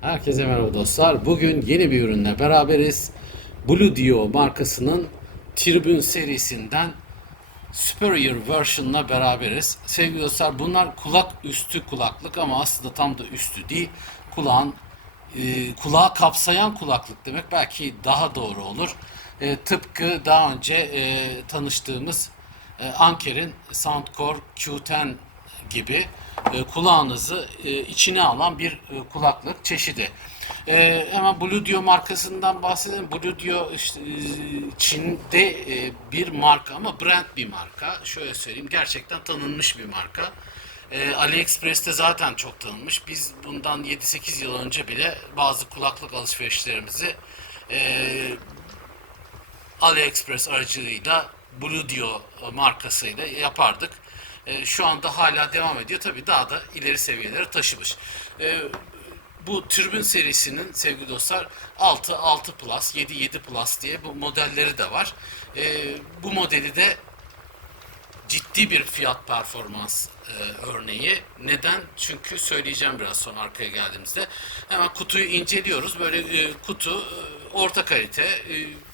Herkese merhaba dostlar. Bugün yeni bir ürünle beraberiz. Blue Dio markasının Tribune serisinden Superior version'la beraberiz. Sevgili dostlar bunlar kulak üstü kulaklık ama aslında tam da üstü değil. Kulağın e, kulağı kapsayan kulaklık demek belki daha doğru olur. E, tıpkı daha önce e, tanıştığımız e, Anker'in Soundcore Q10 gibi e, kulağınızı e, içine alan bir e, kulaklık çeşidi. E, hemen Blue Dio markasından bahsedelim. Blue Dio işte, e, Çin'de e, bir marka ama brand bir marka. Şöyle söyleyeyim gerçekten tanınmış bir marka. E, AliExpress'te zaten çok tanınmış. Biz bundan 7-8 yıl önce bile bazı kulaklık alışverişlerimizi e, AliExpress aracılığıyla Blue Dio markasıyla yapardık. E, şu anda hala devam ediyor. Tabii daha da ileri seviyelere taşımış. E, bu türbün serisinin sevgili dostlar 6, 6 Plus, 7, 7 Plus diye bu modelleri de var. E, bu modeli de ciddi bir fiyat performans e, örneği. Neden? Çünkü söyleyeceğim biraz sonra arkaya geldiğimizde. Hemen kutuyu inceliyoruz. Böyle kutu orta kalite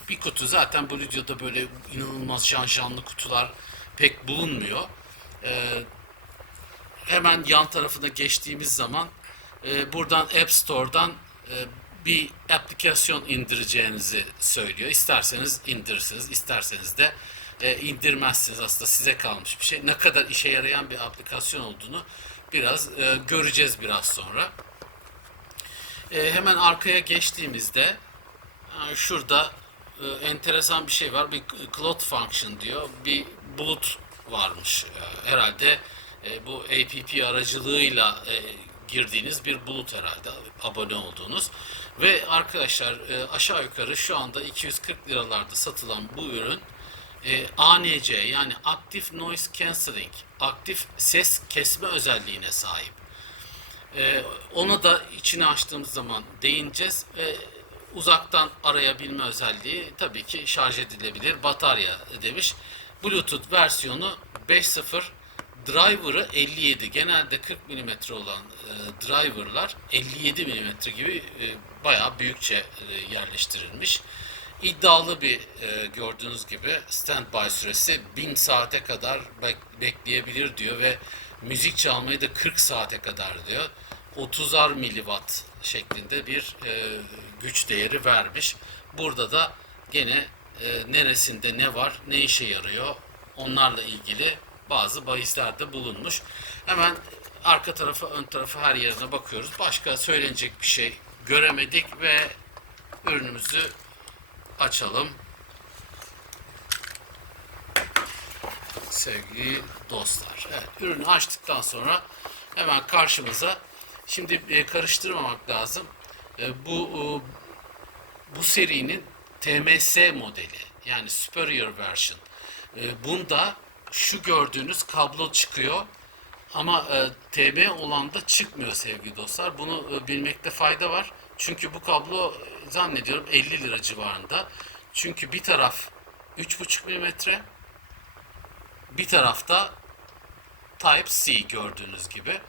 bir kutu. Zaten bu videoda böyle inanılmaz janjanlı kutular pek bulunmuyor. E, hemen yan tarafına geçtiğimiz zaman e, buradan App Store'dan e, bir aplikasyon indireceğinizi söylüyor. İsterseniz indirirsiniz, isterseniz de e, indirmezsiniz. Aslında size kalmış bir şey. Ne kadar işe yarayan bir aplikasyon olduğunu biraz e, göreceğiz biraz sonra. E, hemen arkaya geçtiğimizde e, şurada e, enteresan bir şey var. Bir cloud function diyor. Bir bulut varmış. E, herhalde e, bu app aracılığıyla e, girdiğiniz bir bulut herhalde abone olduğunuz. Ve arkadaşlar e, aşağı yukarı şu anda 240 liralarda satılan bu ürün ANC yani Active Noise Cancelling, aktif ses kesme özelliğine sahip. E, ona da içine açtığımız zaman değineceğiz. Uzaktan arayabilme özelliği tabii ki şarj edilebilir batarya demiş. Bluetooth versiyonu 5.0 driver'ı 57. Genelde 40 mm olan e, driver'lar 57 mm gibi e, bayağı büyükçe e, yerleştirilmiş. İddialı bir e, gördüğünüz gibi standby süresi 1000 saate kadar bek- bekleyebilir diyor ve müzik çalmayı da 40 saate kadar diyor. 30'ar miliwatt şeklinde bir e, güç değeri vermiş. Burada da gene e, neresinde ne var, ne işe yarıyor onlarla ilgili bazı bahisler de bulunmuş. Hemen arka tarafa, ön tarafa her yerine bakıyoruz. Başka söylenecek bir şey göremedik ve ürünümüzü açalım. Sevgili dostlar. Evet, ürünü açtıktan sonra hemen karşımıza şimdi e, karıştırmamak lazım. E, bu e, bu serinin TMS modeli yani Superior Version. E, bunda şu gördüğünüz kablo çıkıyor ama e, TB olan da çıkmıyor sevgili dostlar. Bunu e, bilmekte fayda var. Çünkü bu kablo e, zannediyorum 50 lira civarında. Çünkü bir taraf 3,5 milimetre bir tarafta Type-C gördüğünüz gibi.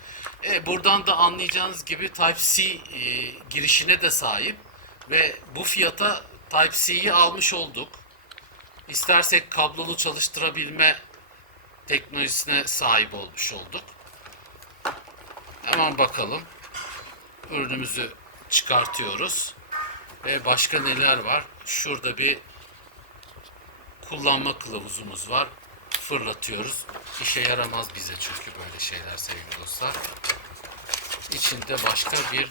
E, buradan da anlayacağınız gibi Type-C e, girişine de sahip ve bu fiyata Type-C'yi almış olduk. İstersek kablolu çalıştırabilme teknolojisine sahip olmuş olduk. Hemen bakalım. Ürünümüzü çıkartıyoruz. Ve başka neler var? Şurada bir kullanma kılavuzumuz var. Fırlatıyoruz. İşe yaramaz bize çünkü böyle şeyler sevgili dostlar. İçinde başka bir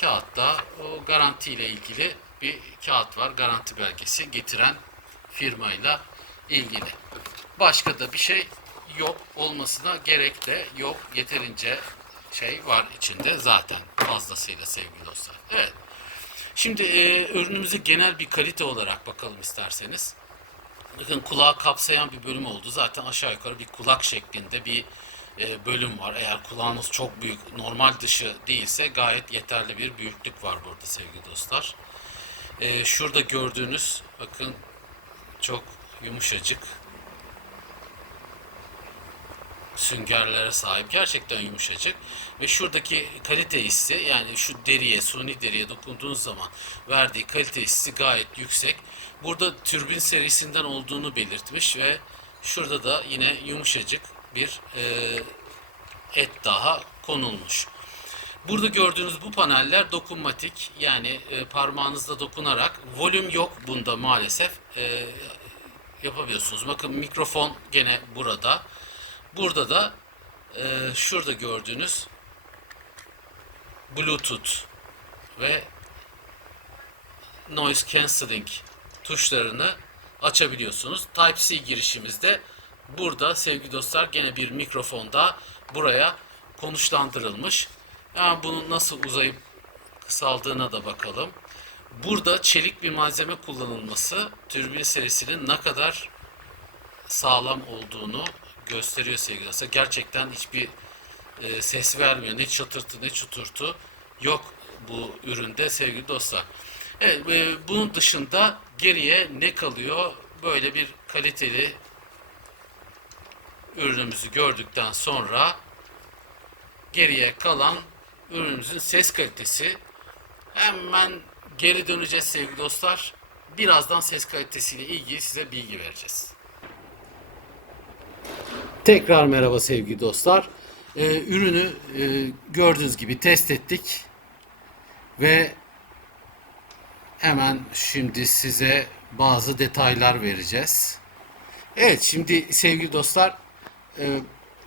kağıt da o garanti ile ilgili bir kağıt var. Garanti belgesi getiren firmayla ilgili. Başka da bir şey yok olmasına gerek de yok. Yeterince şey var içinde zaten fazlasıyla sevgili dostlar. Evet. Şimdi e, ürünümüzü genel bir kalite olarak bakalım isterseniz. Bakın kulağı kapsayan bir bölüm oldu. Zaten aşağı yukarı bir kulak şeklinde bir e, bölüm var. Eğer kulağınız çok büyük, normal dışı değilse gayet yeterli bir büyüklük var burada sevgili dostlar. E, şurada gördüğünüz bakın çok yumuşacık süngerlere sahip. Gerçekten yumuşacık. Ve şuradaki kalite hissi yani şu deriye, suni deriye dokunduğunuz zaman verdiği kalite hissi gayet yüksek. Burada türbin serisinden olduğunu belirtmiş ve şurada da yine yumuşacık bir e, et daha konulmuş. Burada gördüğünüz bu paneller dokunmatik yani e, parmağınızla dokunarak volüm yok bunda maalesef e, yapabiliyorsunuz. Bakın mikrofon gene burada. Burada da e, şurada gördüğünüz Bluetooth ve noise cancelling tuşlarını açabiliyorsunuz. Type-C girişimizde burada sevgili dostlar gene bir mikrofon da buraya konuşlandırılmış. Yani bunun nasıl uzayıp kısaldığına da bakalım. Burada çelik bir malzeme kullanılması türbin serisinin ne kadar sağlam olduğunu gösteriyor sevgili dostlar. Gerçekten hiçbir e, ses vermiyor. Ne çatırtı ne çuturtu yok bu üründe sevgili dostlar. Evet, e, bunun dışında geriye ne kalıyor? Böyle bir kaliteli ürünümüzü gördükten sonra geriye kalan ürünümüzün ses kalitesi. Hemen geri döneceğiz sevgili dostlar. Birazdan ses kalitesiyle ilgili size bilgi vereceğiz. Tekrar merhaba sevgili dostlar. Ee, ürünü e, gördüğünüz gibi test ettik ve hemen şimdi size bazı detaylar vereceğiz. Evet şimdi sevgili dostlar e,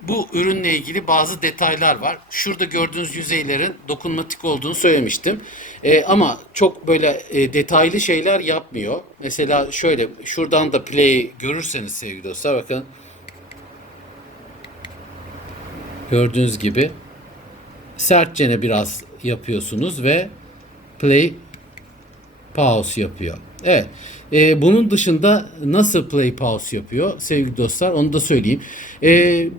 bu ürünle ilgili bazı detaylar var. Şurada gördüğünüz yüzeylerin dokunmatik olduğunu söylemiştim. E, ama çok böyle e, detaylı şeyler yapmıyor. Mesela şöyle şuradan da play görürseniz sevgili dostlar bakın. Gördüğünüz gibi sertçene biraz yapıyorsunuz ve play pause yapıyor. Evet. E, bunun dışında nasıl play pause yapıyor sevgili dostlar onu da söyleyeyim. E,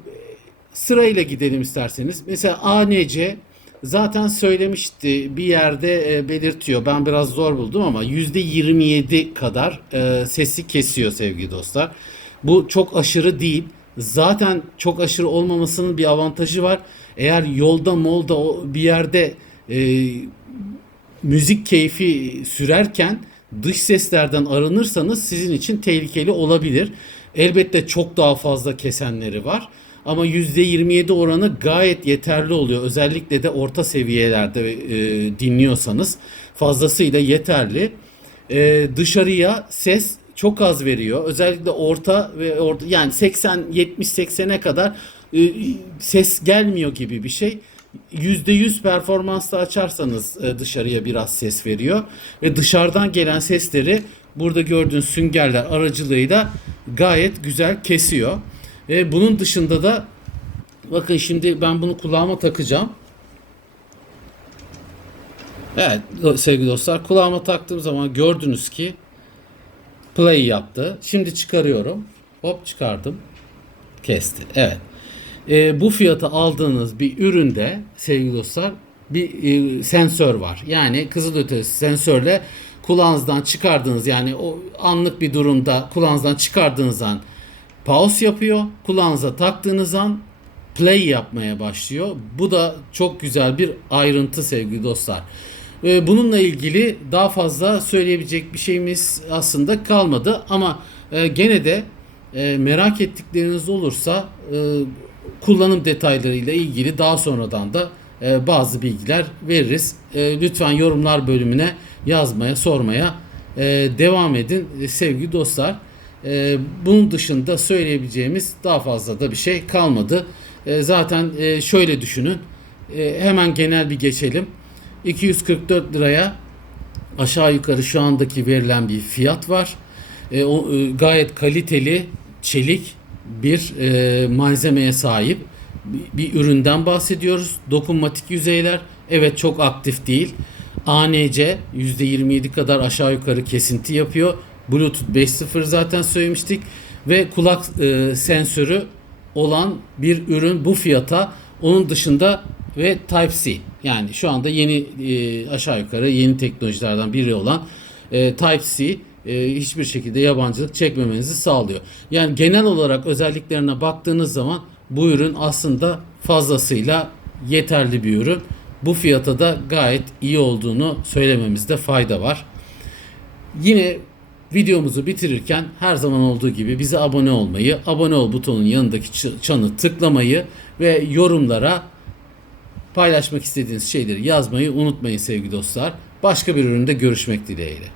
sırayla gidelim isterseniz. Mesela ANC zaten söylemişti bir yerde e, belirtiyor. Ben biraz zor buldum ama %27 kadar e, sesi kesiyor sevgili dostlar. Bu çok aşırı değil. Zaten çok aşırı olmamasının bir avantajı var. Eğer yolda molda bir yerde e, müzik keyfi sürerken dış seslerden arınırsanız sizin için tehlikeli olabilir. Elbette çok daha fazla kesenleri var. Ama %27 oranı gayet yeterli oluyor. Özellikle de orta seviyelerde e, dinliyorsanız fazlasıyla yeterli. E, dışarıya ses çok az veriyor. Özellikle orta ve orta yani 80 70 80'e kadar e, ses gelmiyor gibi bir şey. %100 performansla açarsanız e, dışarıya biraz ses veriyor ve dışarıdan gelen sesleri burada gördüğünüz süngerler aracılığıyla gayet güzel kesiyor. E, bunun dışında da bakın şimdi ben bunu kulağıma takacağım. Evet sevgili dostlar kulağıma taktığım zaman gördünüz ki play yaptı. Şimdi çıkarıyorum. Hop çıkardım. Kesti. Evet. E, bu fiyata aldığınız bir üründe sevgili dostlar bir e, sensör var. Yani kızılötesi sensörle kulağınızdan çıkardığınız yani o anlık bir durumda kulağınızdan çıkardığınız an pause yapıyor. Kulağınıza taktığınız an play yapmaya başlıyor. Bu da çok güzel bir ayrıntı sevgili dostlar. Ee, Bununla ilgili daha fazla söyleyebilecek bir şeyimiz aslında kalmadı ama e, gene de e, merak ettikleriniz olursa e, kullanım detaylarıyla ilgili daha sonradan da bazı bilgiler veririz. Lütfen yorumlar bölümüne yazmaya, sormaya devam edin sevgili dostlar. E, bunun dışında söyleyebileceğimiz daha fazla da bir şey kalmadı. E, zaten e, şöyle düşünün. E, hemen genel bir geçelim. 244 liraya aşağı yukarı şu andaki verilen bir fiyat var. E, o, e, gayet kaliteli çelik bir e, malzemeye sahip bir, üründen bahsediyoruz. Dokunmatik yüzeyler evet çok aktif değil. ANC %27 kadar aşağı yukarı kesinti yapıyor. Bluetooth 5.0 zaten söylemiştik ve kulak e, sensörü olan bir ürün bu fiyata. Onun dışında ve Type-C yani şu anda yeni e, aşağı yukarı yeni teknolojilerden biri olan e, Type-C e, hiçbir şekilde yabancılık çekmemenizi sağlıyor. Yani genel olarak özelliklerine baktığınız zaman bu ürün aslında fazlasıyla yeterli bir ürün. Bu fiyata da gayet iyi olduğunu söylememizde fayda var. Yine videomuzu bitirirken her zaman olduğu gibi bize abone olmayı, abone ol butonunun yanındaki çanı tıklamayı ve yorumlara paylaşmak istediğiniz şeyleri yazmayı unutmayın sevgili dostlar. Başka bir üründe görüşmek dileğiyle.